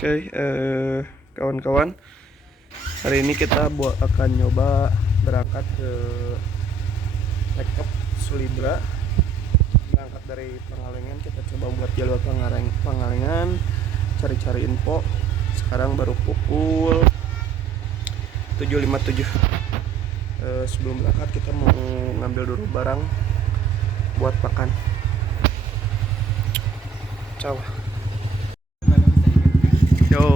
Oke, kawan-kawan, hari ini kita akan nyoba berangkat ke Rekep Sulibra. Berangkat dari Pangalengan, kita coba buat jalur Pangalengan, cari-cari info. Sekarang baru pukul 7.57. Sebelum berangkat kita mau ngambil dulu barang buat makan. Ciao. Yo,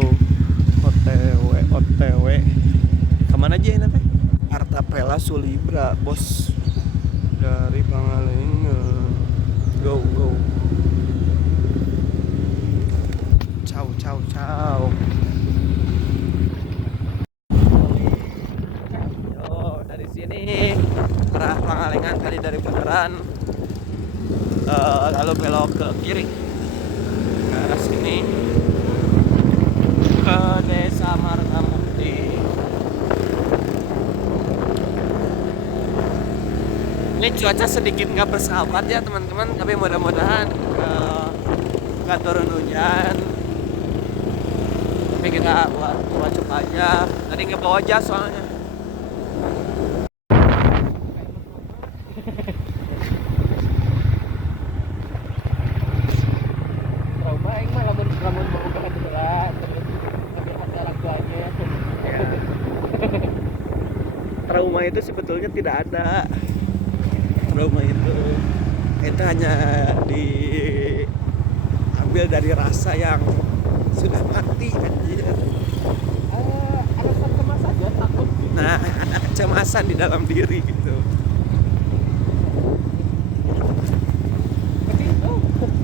OTW kemana aja ini teh? Artapela Sulibra, bos. Dari Pangalengan. Go. Ciao. Yo, dari sini arah Pangalengan tadi dari bundaran, lalu belok ke kiri ke arah sini ke Desa Margamukti. Ini cuaca sedikit nggak bersahabat ya teman-teman, tapi mudah-mudahan nggak turun hujan. Tapi kita bawa cek aja. Tadi nggak bawa jas soalnya. Trauma yang mah lamun mau kebetulan terus melihat orang tuanya. Ya. Trauma itu sebetulnya tidak ada. Trauma itu hanya diambil dari rasa yang sudah mati anjir. Alasan cemas aja takut. Nah, ada kecemasan di dalam diri gitu. Tapi itu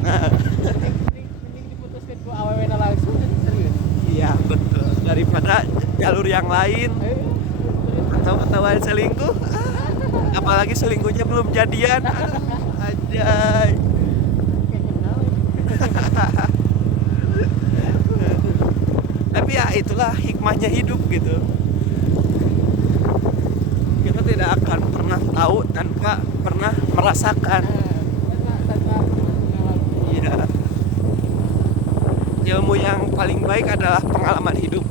Nah, mending diputuskan ku awewe langsung serius. iya betul. Daripada jalur yang lain atau ketahuan selingkuh. Apalagi selingkuhnya belum jadian. Anjay. Tapi ya itulah hikmahnya hidup gitu. Kita tidak akan pernah tahu tanpa pernah merasakan. Iya. Ilmu yang paling baik adalah pengalaman hidup.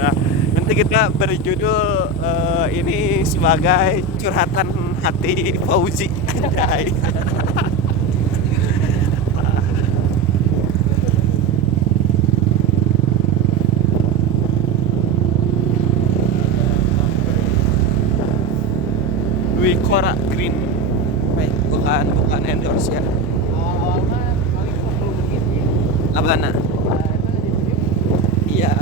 Nah, nanti kita berjudul ini sebagai curhatan hati Fauzi. Anjay. Wikora Green. Baik, bukan endorse ya. Awal mah paling 10 menit ya. Abana. Iya.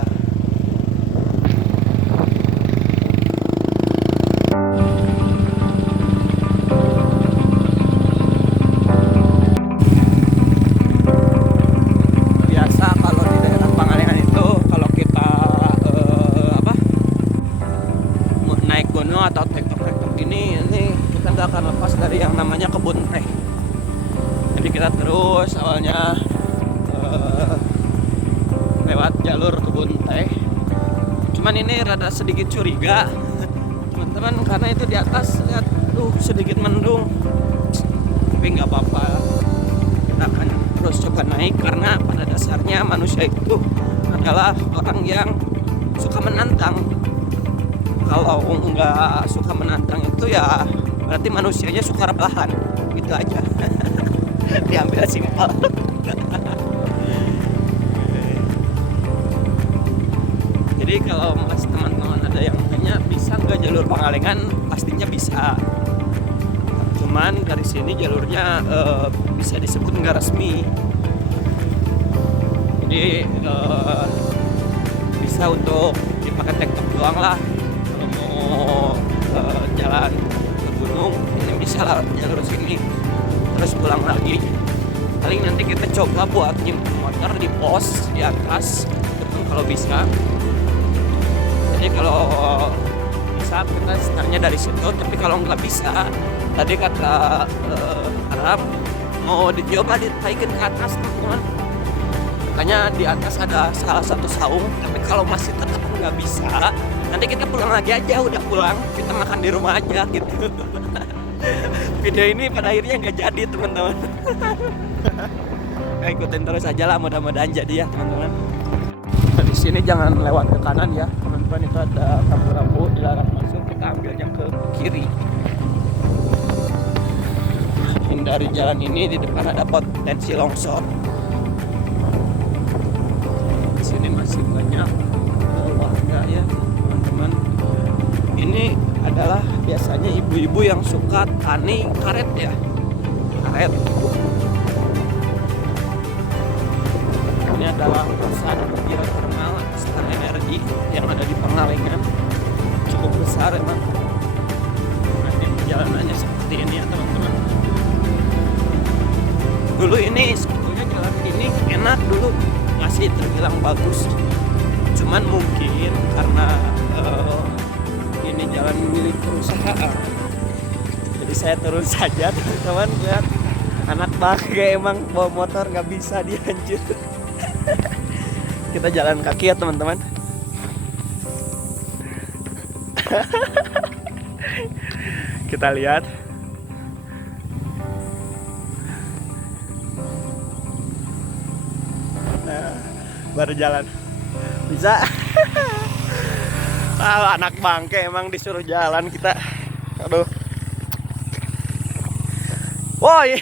Biasa kalau di daerah Pangalengan itu kalau kita mau naik gunung atau trek-trek ini kita nggak akan lepas dari yang namanya kebun teh. Jadi kita terus awalnya lewat jalur kebun teh. Cuman ini rada sedikit curiga teman-teman karena itu di atas lihat sedikit mendung. Tapi nggak apa-apa, kita akan terus coba naik karena pada dasarnya manusia itu adalah orang yang suka menantang. Kalau nggak suka menantang itu ya berarti manusianya suka rebahan, gitu aja. Diambil simpel. Jadi kalau teman-teman ada yang tanya bisa nggak jalur Pangalengan, pastinya bisa. Cuman dari sini jalurnya bisa disebut nggak resmi. Jadi bisa untuk dipakai tektok doang lah. Kalau mau jalan ke gunung ini bisa lah jalur sini. Terus pulang lagi. Paling nanti kita coba buat nyimpen motor di pos di atas kalau bisa. Jadi kalau bisa kita startnya dari situ, tapi kalau nggak bisa, tadi kata Arab mau dicoba ditaikin ke atas teman-teman. Makanya di atas ada salah satu saung, tapi kalau masih tetap nggak bisa, nanti kita pulang lagi aja, udah pulang, kita makan di rumah aja gitu. Video ini pada akhirnya nggak jadi teman-teman. Nah, ikutin terus aja lah, mudah-mudahan jadi ya teman-teman. Nah, di sini jangan lewat ke kanan ya teman-teman, itu ada rambu-rambu dilarang masuk, kita ambil yang ke kiri. Hindari jalan ini, di depan ada potensi longsor. Di sini masih banyak warga ya teman-teman. Ini adalah biasanya ibu-ibu yang suka tani karet ya, karet. Ini adalah perusahaan geothermal Star Energy yang ada di Pengalengan, cukup besar emang. Nanti jalanannya seperti ini ya teman-teman. Dulu ini sebetulnya jalan ini enak, dulu masih terbilang bagus. Cuman mungkin karena ini jalan milik perusahaan, jadi saya turun saja teman-teman. Lihat anak bangke emang bawa motor nggak bisa dihancur. Kita jalan kaki ya teman-teman. Kita lihat. Nah, baru jalan bisa. Anak bangke emang disuruh jalan kita. Aduh. Woi.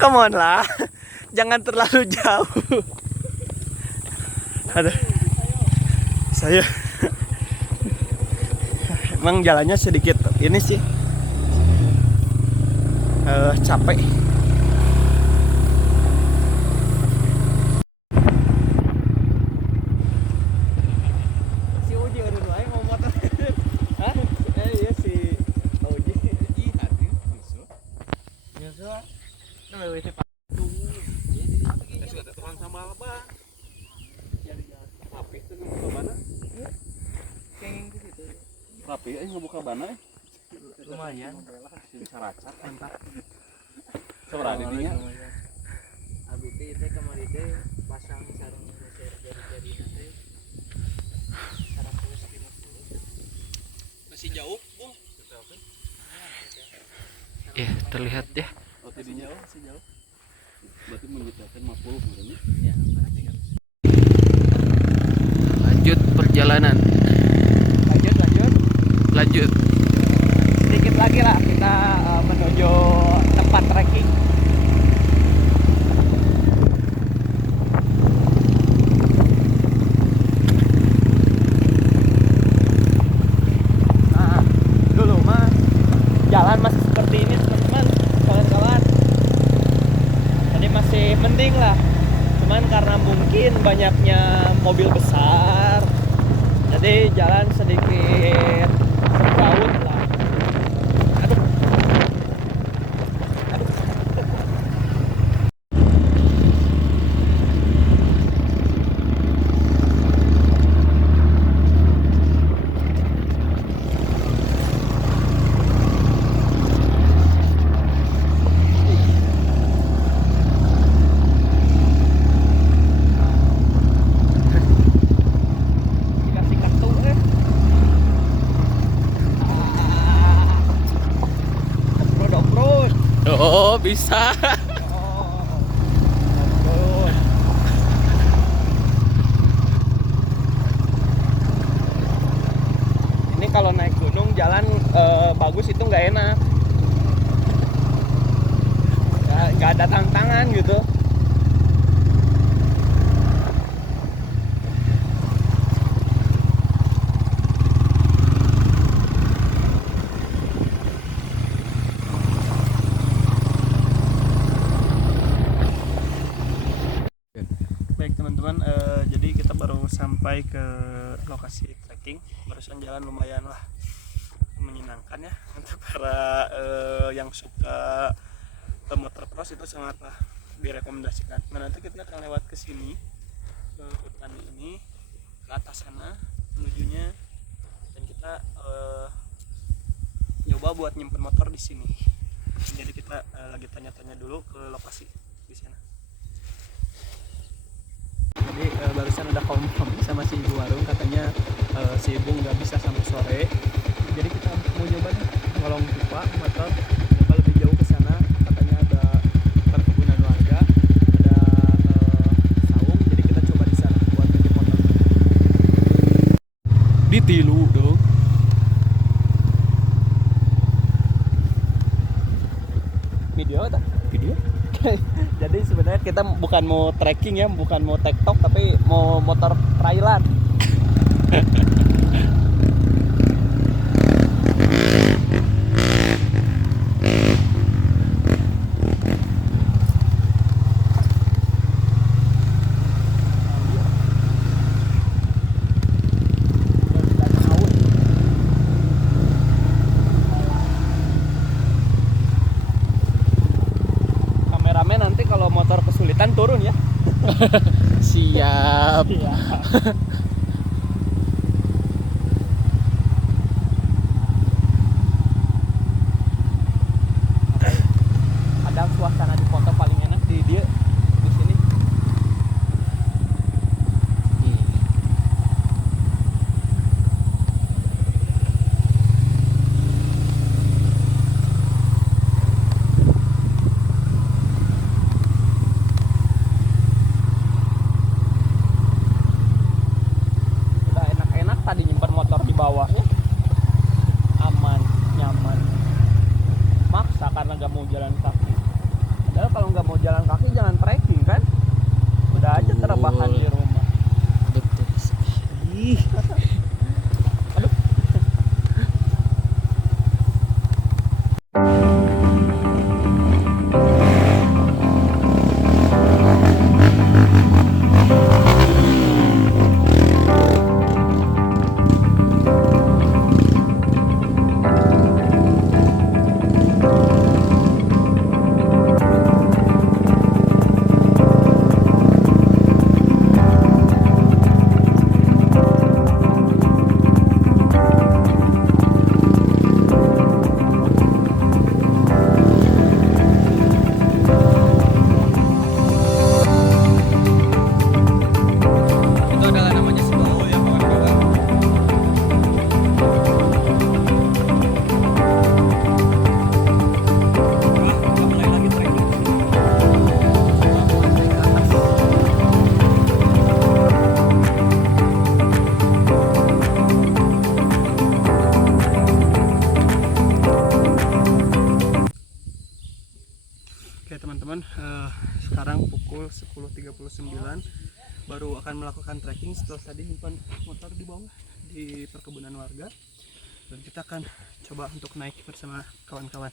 Come on lah. Jangan terlalu jauh. Aduh. Saya emang jalannya sedikit ini sih. Capek. Rapi aja ngebuka bana Lumayan. Saracak mantap. Seberapa dinya? Abi teh kemarin teh pasang sarung meser jari-jari nanti 150. Masih jauh, Bung. Ya, terlihat ya. Oh, tidinya masih jauh. Berarti menyediakan 50 mungkin Ya, Lanjut perjalanan. Lanjut. sedikit lagi lah kita menuju tempat trekking. Nah, dulu mah jalan masih seperti ini teman-teman, kawan-kawan. Jadi masih mending lah. Cuman karena mungkin banyaknya mobil besar, jadi jalan sedikit berbaut lah. Aduh. Dikasih kartu off-road. Oh, bisa. Off-road. Ini kalau naik gunung jalan bagus itu nggak enak. Nggak ada tantangan gitu. Baik teman-teman, jadi kita baru sampai ke lokasi trekking. Barusan jalan lumayan lah menyenangkan ya untuk para yang suka motocross, itu sangatlah direkomendasikan. Nah, nanti kita akan lewat ke sini, ke hutan ini, ke atas sana menujunya, dan kita nyoba buat nyimpen motor di sini. Jadi kita lagi tanya-tanya dulu ke lokasi di sana. Jadi barusan udah kompromi sama si ibu warung, katanya si ibu nggak bisa sampai sore, Jadi kita mau nyoba nih ngolong pipa motor, nyoba lebih jauh ke sana. Katanya ada perkebunan warga, ada saung. Jadi kita coba di sana buat nitip motor. Ditilu dong. Video tak? Video. Jadi sebenarnya kita bukan mau trekking ya, bukan mau tektok, tapi mau motor trailer. Kameramen nanti kalau motor kesulitan turun ya. Siap. Iya. Ada suasana di foto paling enak di dia di sini. Udah enak-enak tadi nyimpen motor di bawahnya. Aman, nyaman. Maksa karena gak mau jalan kaki. Padahal kalau nggak mau jalan kaki jangan trekking kan? Udah aja terbahan di rumah. Betul. Ih. Aduh. Itu adalah namanya sebuah hole ya kawan-kawan. Kita mulai lagi trekking. Mulai ke atas. Oke teman-teman, sekarang pukul 10.39 baru akan melakukan trekking setelah tadi nyimpan motor di bawah di perkebunan warga, dan kita akan coba untuk naik bersama kawan-kawan.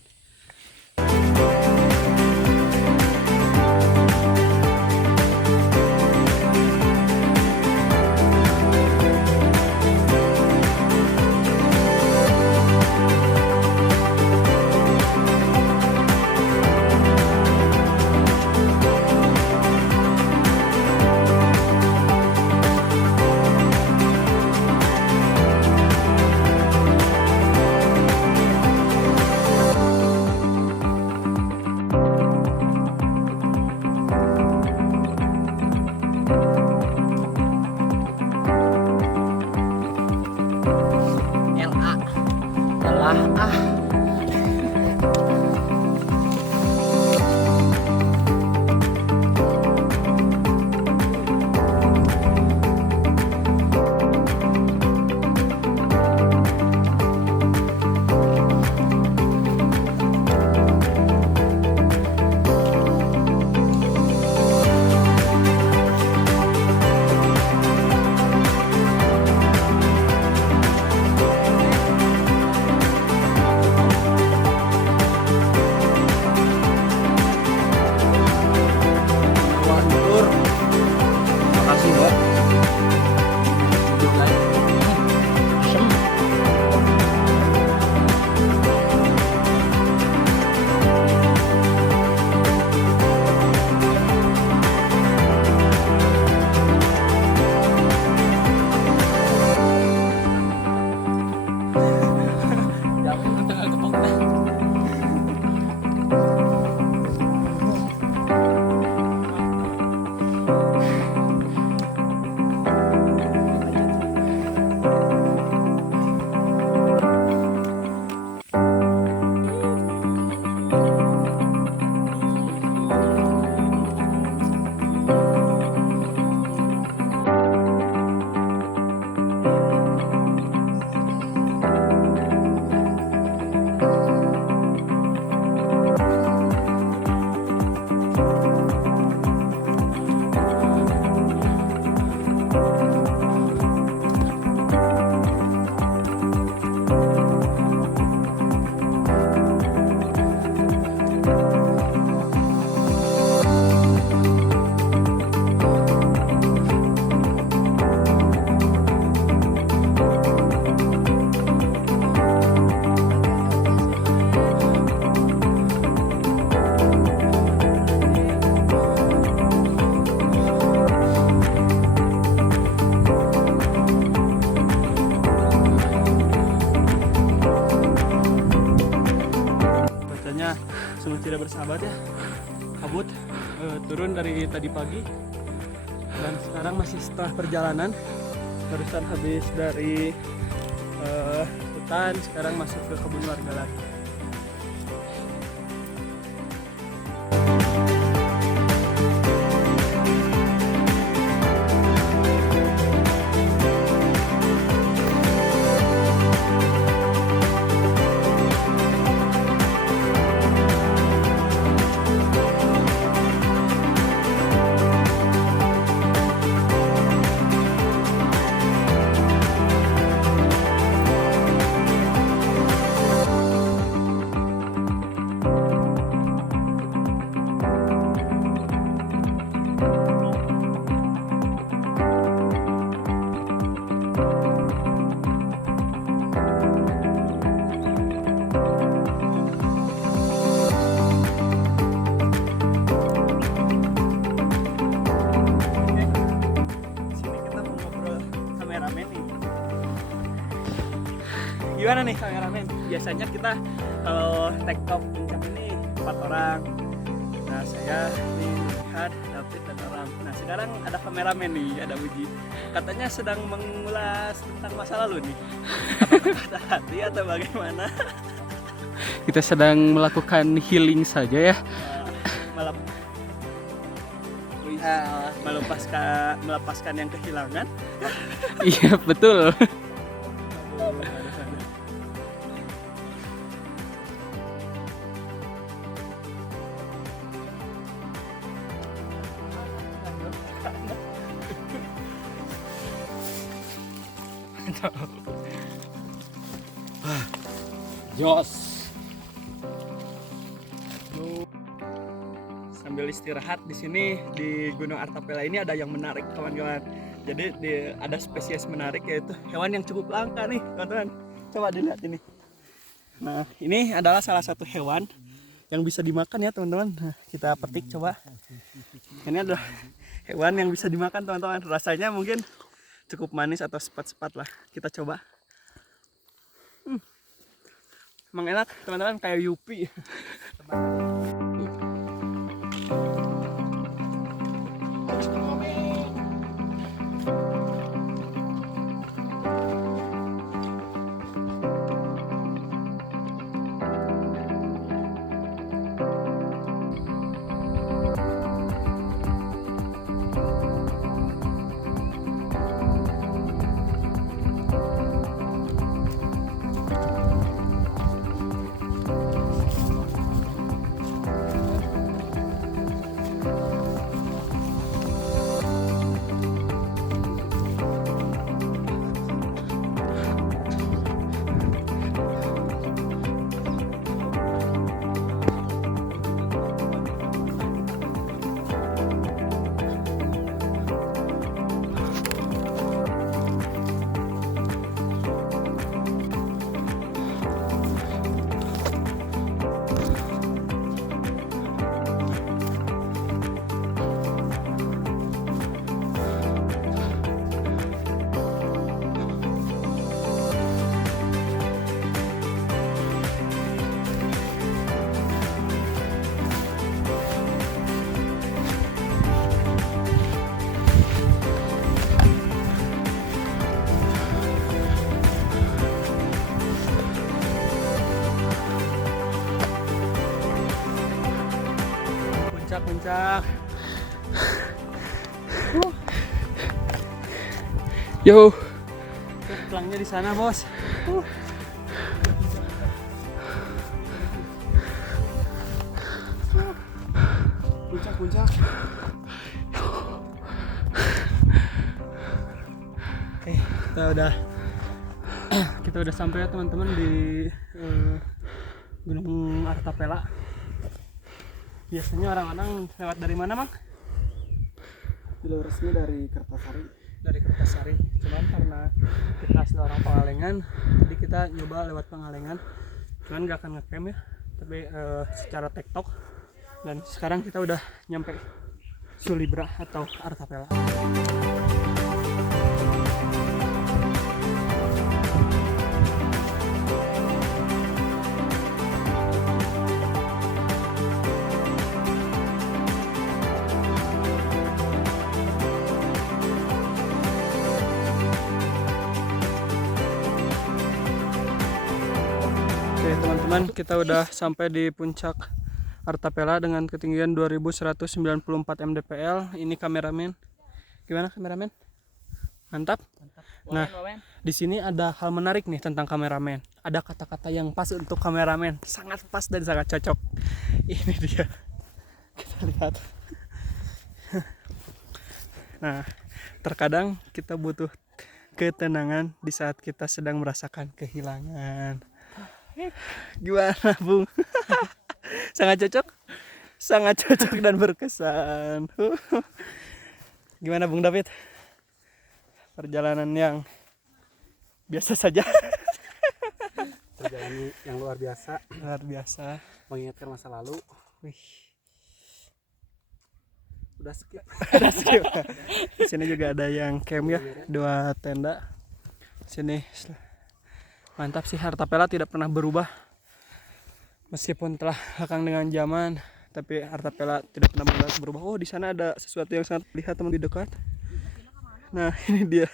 cuacanya sungguh tidak bersahabat ya, kabut, turun dari tadi pagi dan sekarang masih setelah perjalanan, barusan habis dari hutan, sekarang masuk ke kebun warga lagi. Gimana nih kameramen? Biasanya kita kalau TikTok puncak ini 4 orang. Nah saya nih melihat David dan orang. Nah sekarang ada kameramen nih, ada Uji. Katanya sedang mengulas tentang masa lalu nih. Apakah patah hati atau bagaimana? Kita sedang melakukan healing saja ya. Melepaskan yang kehilangan. Iya betul. Jos. Sambil istirahat di sini di Gunung Artapela ini ada yang menarik kawan-kawan. Jadi ada spesies menarik yaitu hewan yang cukup langka nih kawan-kawan. Coba dilihat ini. Nah ini adalah salah satu hewan yang bisa dimakan ya teman-teman. Nah, kita petik coba. Ini adalah hewan yang bisa dimakan teman-teman. Rasanya mungkin cukup manis atau sepat-sepat lah. Kita coba. Emang enak teman-teman, kayak Yupi. Puncak. Yo. Pelangnya di sana, Bos. Puncak. Kita udah sampai ya teman-teman di Gunung Artapela. Biasanya orang-orang lewat dari mana, Mang? Jalur resmi dari Kertasari. Dari Kertasari. Cuman karena kita asli orang Pangalengan, jadi kita nyoba lewat Pangalengan. Cuman gak akan ngecamp ya, tapi secara TikTok. Dan sekarang kita udah nyampe Sulibra atau Artapela. teman-teman, kita udah sampai di puncak Artapela dengan ketinggian 2194 mdpl. Ini kameramen. Gimana kameramen? Mantap. Nah, di sini ada hal menarik nih tentang kameramen. Ada kata-kata yang pas untuk kameramen, sangat pas dan sangat cocok. Ini dia. Kita lihat. Nah, terkadang kita butuh ketenangan di saat kita sedang merasakan kehilangan. Gimana, Bung? Sangat cocok? Sangat cocok dan berkesan. Gimana, Bung David? Perjalanan yang biasa saja. Perjalanan yang luar biasa, mengingatkan masa lalu. Wih. Udah skip. Di sini juga ada yang camp ya, 2 tenda. Sini mantap sih, Artapela tidak pernah berubah. Meskipun telah lekang dengan zaman, tapi Artapela tidak pernah berubah. Oh, di sana ada sesuatu yang sangat lihat teman di dekat. Nah, ini dia.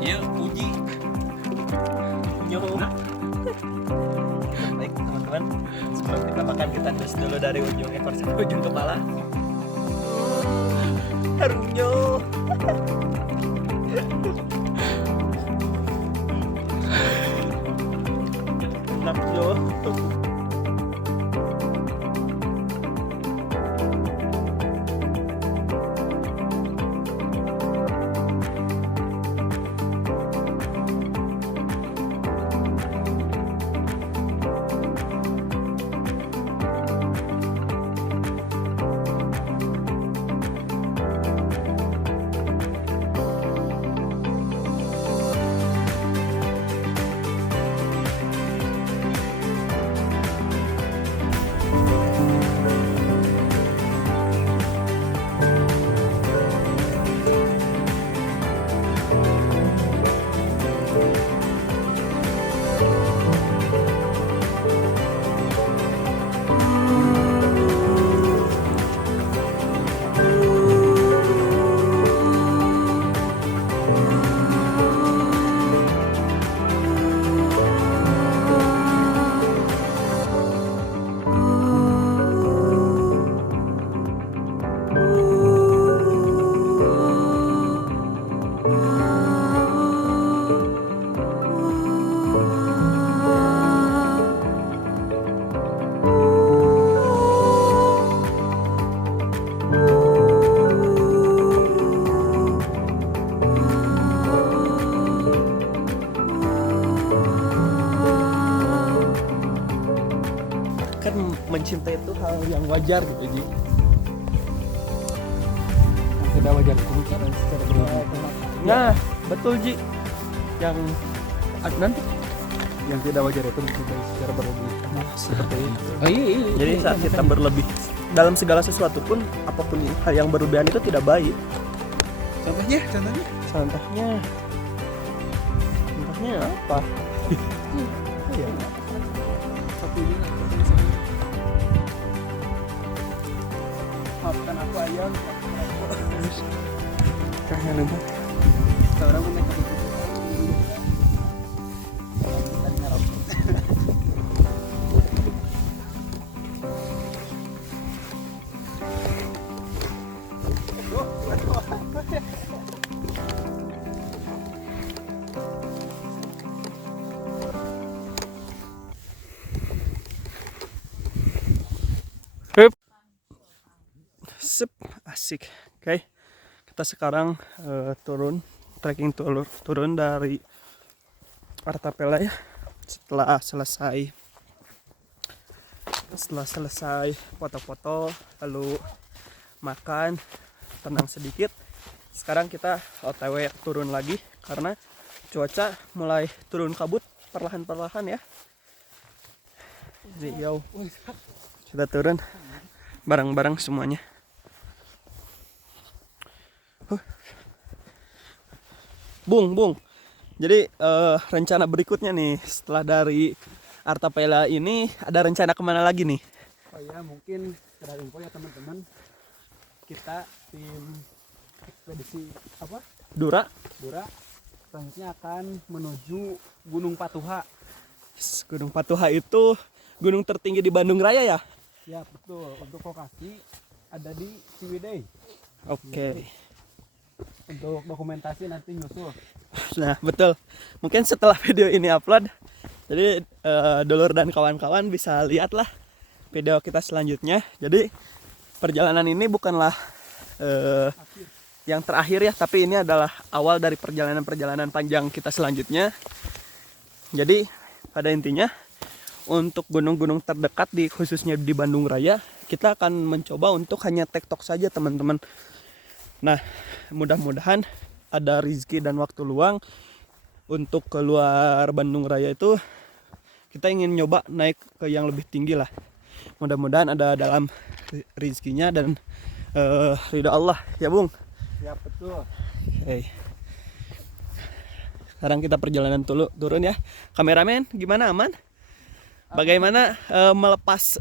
Iya, uji. Baik teman-teman, sebelum kita makan kita tes dulu dari ujung ekor sampai ujung kepala. Harunyo. Enak yo. Kan mencintai itu hal yang wajar gitu, Ji. Tidak wajar ditemukan secara berlebihan. Nah, betul Ji. Yang nanti Yang tidak wajar itu mencintai secara berlebihan. Seperti itu. Oh iya. jadi saat kita berlebih dalam segala sesuatu pun, apapun hal yang berlebihan itu tidak baik. Contohnya. Contohnya apa? Iya. Maafkan aku ayam. Kayaknya lupa. Sekarang pun naik Sip, asik. Oke. Kita sekarang trekking turun dari Artapela ya. Setelah selesai foto-foto, lalu makan, tenang sedikit. Sekarang kita OTW turun lagi karena cuaca mulai turun kabut perlahan-perlahan ya. Jadi kita turun bareng-bareng semuanya. Bung. Jadi rencana berikutnya nih setelah dari Artapela ini ada rencana kemana lagi nih? Oh ya, mungkin sekedar info ya teman-teman. Kita tim ekspedisi Dura. selanjutnya akan menuju Gunung Patuha. Gunung Patuha itu gunung tertinggi di Bandung Raya ya? Ya betul. Untuk lokasi ada di Ciwidey. Oke. Untuk dokumentasi nanti nyusul. Nah betul. Mungkin setelah video ini upload, jadi dulur dan kawan-kawan bisa lihatlah video kita selanjutnya. Jadi perjalanan ini bukanlah yang terakhir ya, tapi ini adalah awal dari perjalanan panjang kita selanjutnya. Jadi pada intinya untuk gunung-gunung terdekat khususnya di Bandung Raya, kita akan mencoba untuk hanya tektok saja teman-teman. Nah mudah-mudahan ada rezeki dan waktu luang untuk keluar Bandung Raya itu, kita ingin nyoba naik ke yang lebih tinggi lah. Mudah-mudahan ada dalam rezekinya dan ridha Allah ya Bung. Ya betul. Oke. Sekarang kita perjalanan turun ya. Kameramen gimana, aman? Bagaimana melepas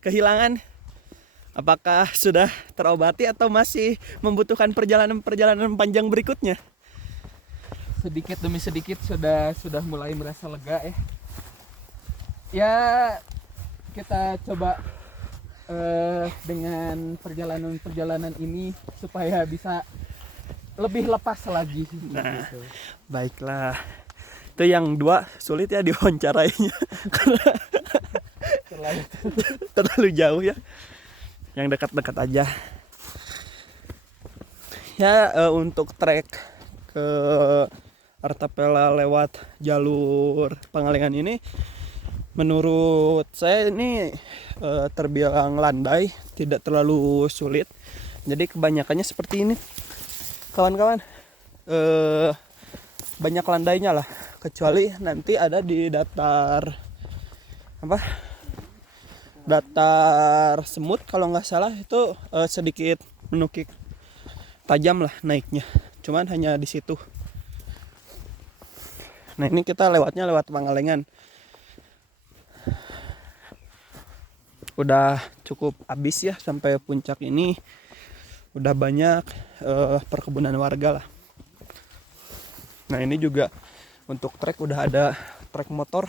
kehilangan? Apakah sudah terobati atau masih membutuhkan perjalanan panjang berikutnya? Sedikit demi sedikit sudah mulai merasa lega ya. Ya kita coba dengan perjalanan ini supaya bisa lebih lepas lagi. Nah, gitu. Baiklah. Itu yang dua sulit ya diwawancarainya karena terlalu jauh ya. Yang dekat-dekat aja. Ya untuk trek ke Artapela lewat jalur Pangalengan ini, menurut saya ini terbilang landai, tidak terlalu sulit. Jadi kebanyakannya seperti ini, kawan-kawan. Banyak landainya lah, kecuali nanti ada di datar semut kalau nggak salah, itu sedikit menukik tajam lah naiknya. Cuman hanya di situ. Nah ini kita lewatnya lewat Pangalengan. Udah cukup habis ya sampai puncak ini. Udah banyak perkebunan warga lah. Nah ini juga untuk trek udah ada trek motor.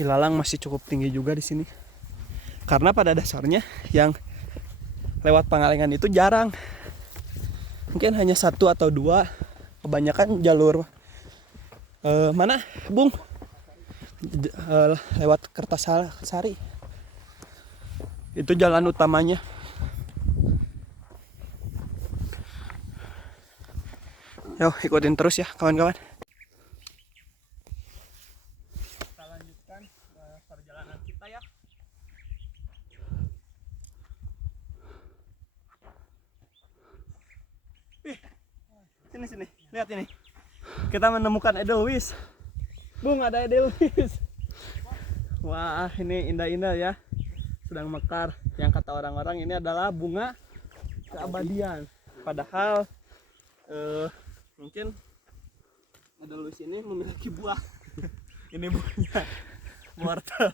Ilalang masih cukup tinggi juga di sini. Karena pada dasarnya yang lewat Pangalengan itu jarang. Mungkin hanya 1 atau 2. Kebanyakan jalur mana, Bung? Lewat Kertasari. Itu jalan utamanya. Yuk ikutin terus ya kawan-kawan. Kita lanjutkan perjalanan kita ya. Sini, lihat ini. Kita menemukan Edelweiss. Bung, ada Edelweiss. Wah, ini indah-indah ya. Sedang mekar. Yang kata orang-orang ini adalah bunga keabadian. Padahal mungkin Edelweiss ini memiliki buah. Ini buahnya wortel.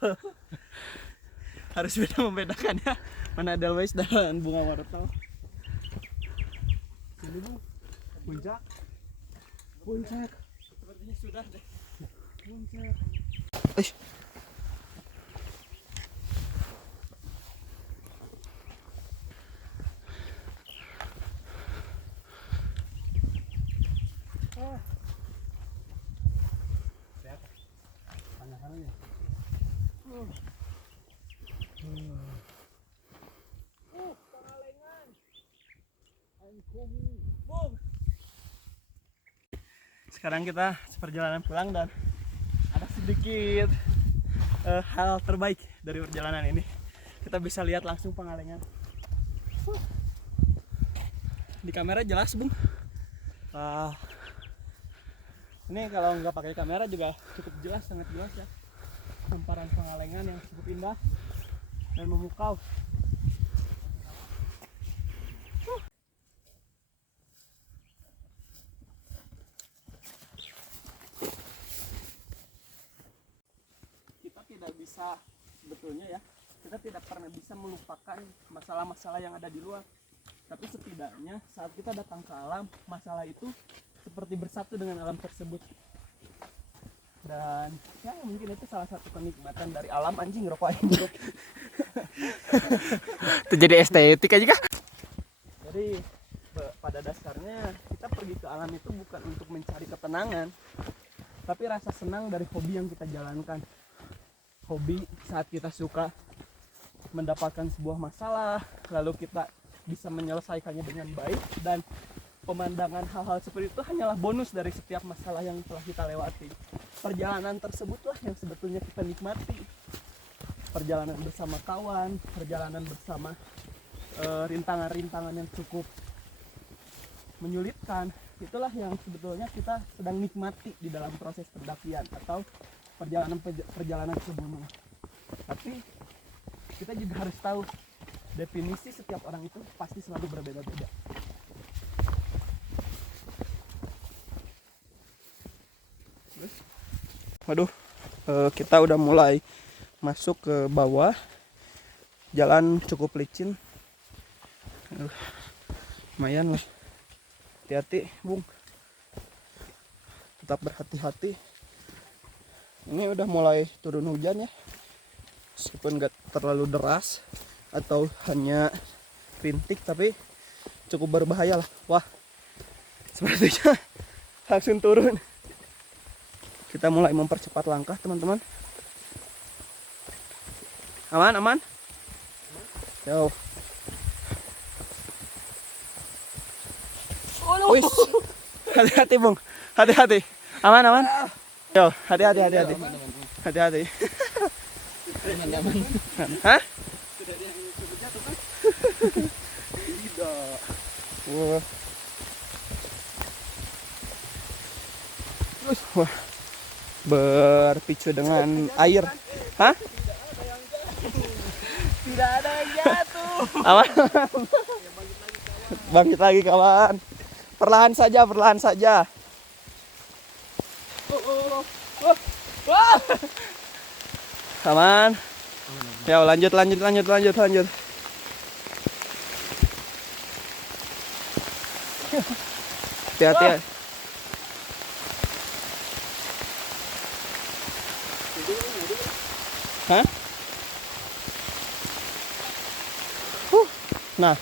Harus bisa membedakannya mana Edelweiss dan bunga wortel. Ini Bung. Puncak sepertinya sudah deh. Puncak. Lihat. Panah-panahnya. Pangalengan. Bung. Sekarang kita seperjalanan pulang dan ada sedikit hal terbaik dari perjalanan ini. Kita bisa lihat langsung Pangalengan. Di kamera jelas Bung. Ini kalau nggak pakai kamera juga cukup jelas, sangat jelas ya. Hamparan Pangalengan yang cukup indah dan memukau. Kita tidak bisa, sebetulnya ya, kita tidak pernah bisa melupakan masalah-masalah yang ada di luar. Tapi setidaknya saat kita datang ke alam, masalah itu seperti bersatu dengan alam tersebut. Dan ya mungkin itu salah satu kenikmatan dari alam. Anjing, rokok anjing. Itu jadi estetik aja kah? Jadi pada dasarnya kita pergi ke alam itu bukan untuk mencari ketenangan, tapi rasa senang dari hobi yang kita jalankan. Hobi saat kita suka mendapatkan sebuah masalah, lalu kita bisa menyelesaikannya dengan baik, dan pemandangan hal-hal seperti itu hanyalah bonus dari setiap masalah yang telah kita lewati. Perjalanan tersebutlah yang sebetulnya kita nikmati. Perjalanan bersama kawan, perjalanan bersama rintangan-rintangan yang cukup menyulitkan, itulah yang sebetulnya kita sedang nikmati di dalam proses pendakian atau perjalanan ke gunung. Tapi kita juga harus tahu definisi setiap orang itu pasti selalu berbeda-beda. Waduh, kita udah mulai masuk ke bawah. Jalan cukup licin. Lumayan lah. Hati-hati, Bung. Tetap berhati-hati. Ini udah mulai turun hujan ya. Meskipun gak terlalu deras atau hanya rintik, tapi cukup berbahaya lah. Wah, sepertinya langsung turun. Kita mulai mempercepat langkah, teman-teman. Aman, aman. Yo. Wis. Hati-hati, Bung. Hati-hati. Aman, aman. Yo, hati-hati, hati-hati. Hati-hati. Hah? Wah. Wah. Berpicu dengan air. Hah? Tidak ada yang jatuh. Aman. Bangkit lagi, kawan. Perlahan saja, perlahan saja. Aman. Ya, lanjut. Hati-hati ya. Hah? Nah,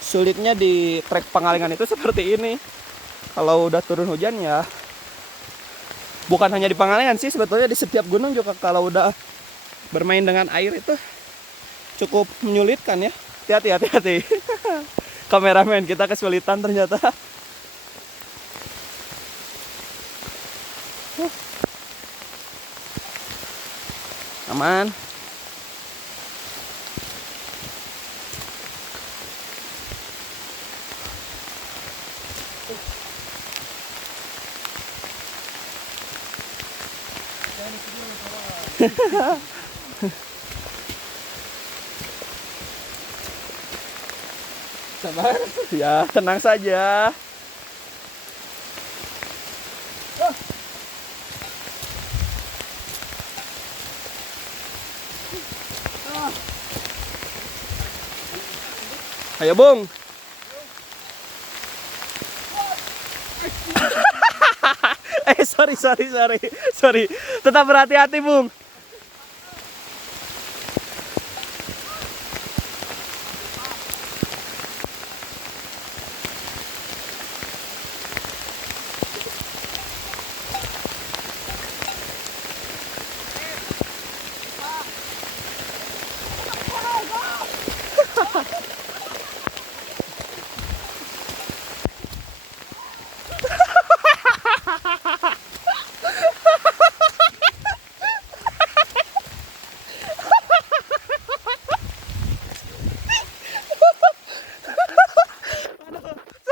sulitnya di trek Pangalengan itu seperti ini. Kalau udah turun hujan ya, bukan hanya di Pangalengan sih, sebetulnya di setiap gunung juga kalau udah bermain dengan air itu cukup menyulitkan ya. Hati-hati. Kameramen kita kesulitan ternyata. Aman. Sabar. Ya, tenang saja. Ayo, Bung. Sorry. Tetap berhati-hati, Bung.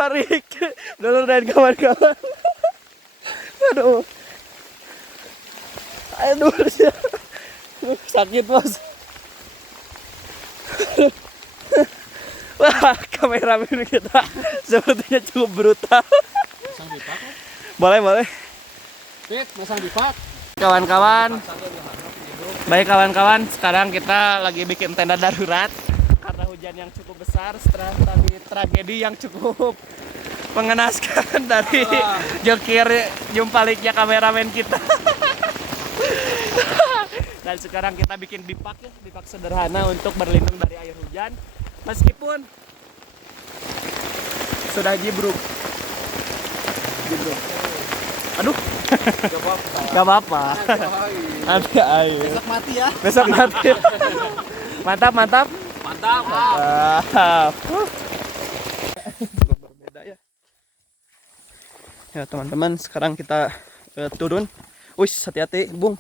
Tarik dulu dan kawan-kawan. Aduh. Aduh, sakit bos. Wah, kameramen kita sepertinya cukup brutal. Masang dipak. Boleh, boleh. Fit, masang dipak. Kawan-kawan, baik kawan-kawan, sekarang kita lagi bikin tenda darurat karena hujan yang cukup besar setelah tadi tragedi yang cukup mengenaskan dari jokir jumpaliknya kameramen kita. Dan sekarang kita bikin dipak ya, dipak sederhana untuk berlindung dari air hujan meskipun sudah jibruk. Aduh, gak apa-apa. Nanti air. Besok mati ya. Besok mati. Mantap, mantap. Mantap. Mantap. Cukup berbeda ya. Ya teman-teman, sekarang kita turun. Wih, hati-hati, Bung.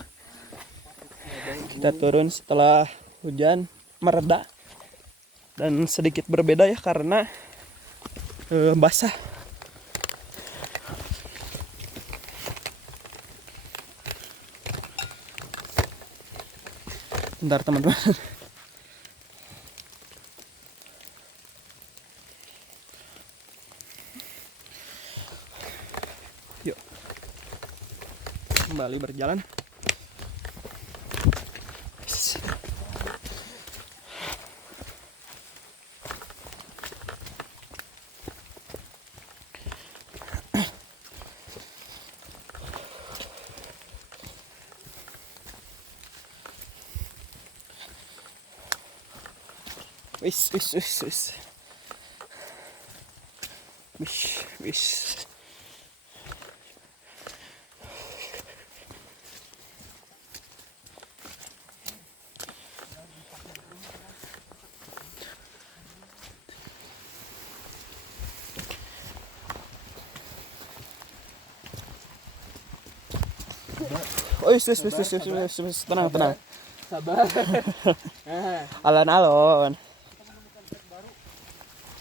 Kita turun setelah hujan mereda dan sedikit berbeda ya karena basah. Bentar teman-teman. Yuk. Kembali berjalan. Wis. Tenang. Sabar. Alon-alon.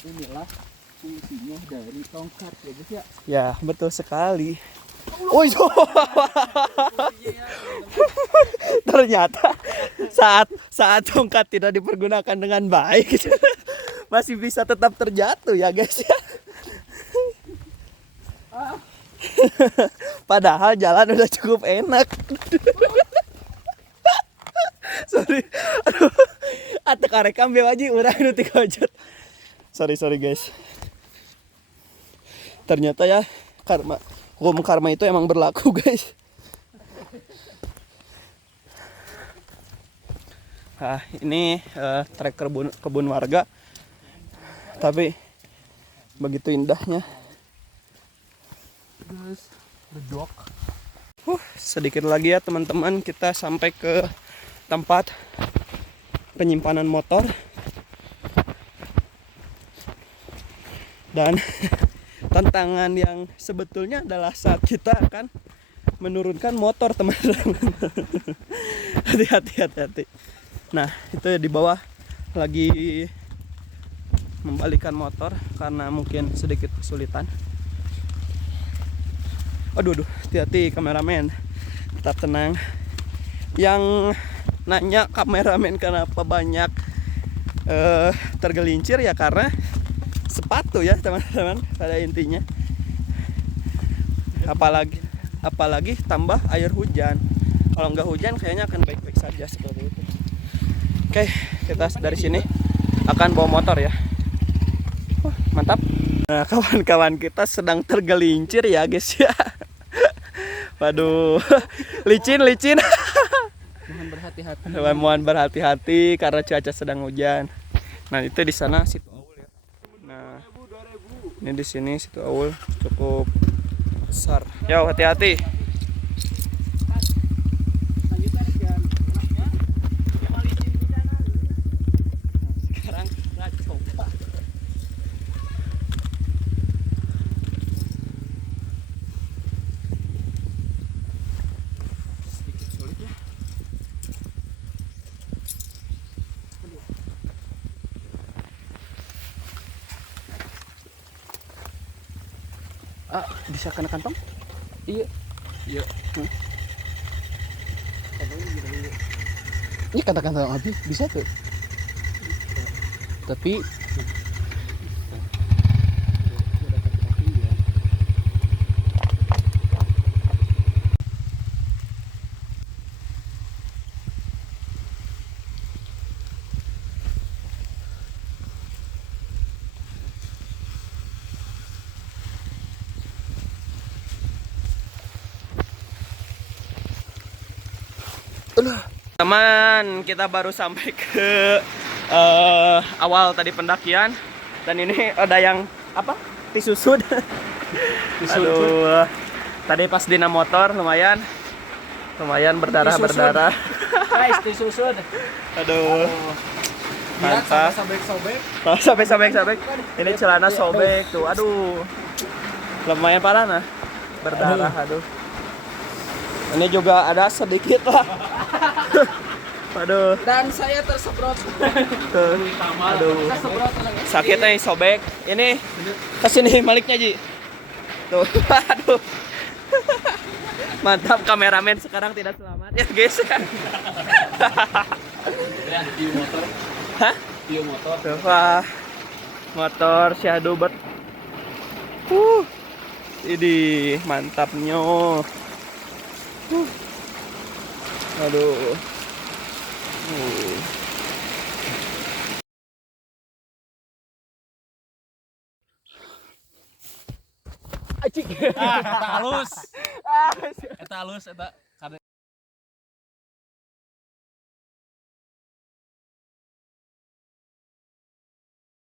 Inilah fungsinya dari tongkat ya guys ya. Ya, betul sekali. Oh, ternyata saat tongkat tidak dipergunakan dengan baik masih bisa tetap terjatuh ya guys ya. Padahal jalan udah cukup enak. Sorry. Aduh. Atuh karekam bewa aja urang nu ti kojot. Sorry guys. Ternyata ya hukum karma itu emang berlaku guys. Nah, ini trek kebun warga. Tapi begitu indahnya. Guys, bedok. Sedikit lagi ya teman-teman, kita sampai ke tempat penyimpanan motor. Dan tantangan yang sebetulnya adalah saat kita akan menurunkan motor teman-teman. Hati-hati. Nah, itu di bawah lagi membalikan motor karena mungkin sedikit kesulitan. Aduh, hati-hati kameramen. Tetap tenang. Yang nanya kameramen kenapa banyak tergelincir ya karena sepatu ya teman-teman pada intinya. Apalagi tambah air hujan. Kalau nggak hujan kayaknya akan baik-baik saja seperti itu. Oke, kita dari sini akan bawa motor ya. Mantap. Nah, kawan-kawan kita sedang tergelincir ya guys ya. Waduh, licin. Mohon berhati-hati. Mohon berhati-hati karena cuaca sedang hujan. Nah, itu di sana situ Aul ya. Nah, ini di sini situ Aul cukup besar. Yo, hati-hati. Sekarang kita coba. Sedikit sulit ya. Bisa kena kantong? Iya. Iya. Ini kata-kata Abi bisa tuh. Tapi Teman, kita baru sampai ke awal tadi pendakian dan ini ada yang apa? Tisusud. Aduh. Tadi pas dina motor lumayan berdarah. guys, disusud. Aduh. Mantap. Sobek-sobek. Sampai sobek. Ini celana sobek tuh. Aduh. Lumayan parah nah. Berdarah, aduh. Ini juga ada sedikit lah. Aduh. Dan saya tersebrot. Tuh. Aduh. Sakit nih sobek. Ini kesini maliknya Ji. Tuh. Aduh. Mantap, kameramen sekarang tidak selamat ya guys. Ya, di motor. Hah? Di motor. Tuh, wah. Motor Shadow Bird. Ini mantapnya. Aduh. Acik. Eta halus. Eta halus eta.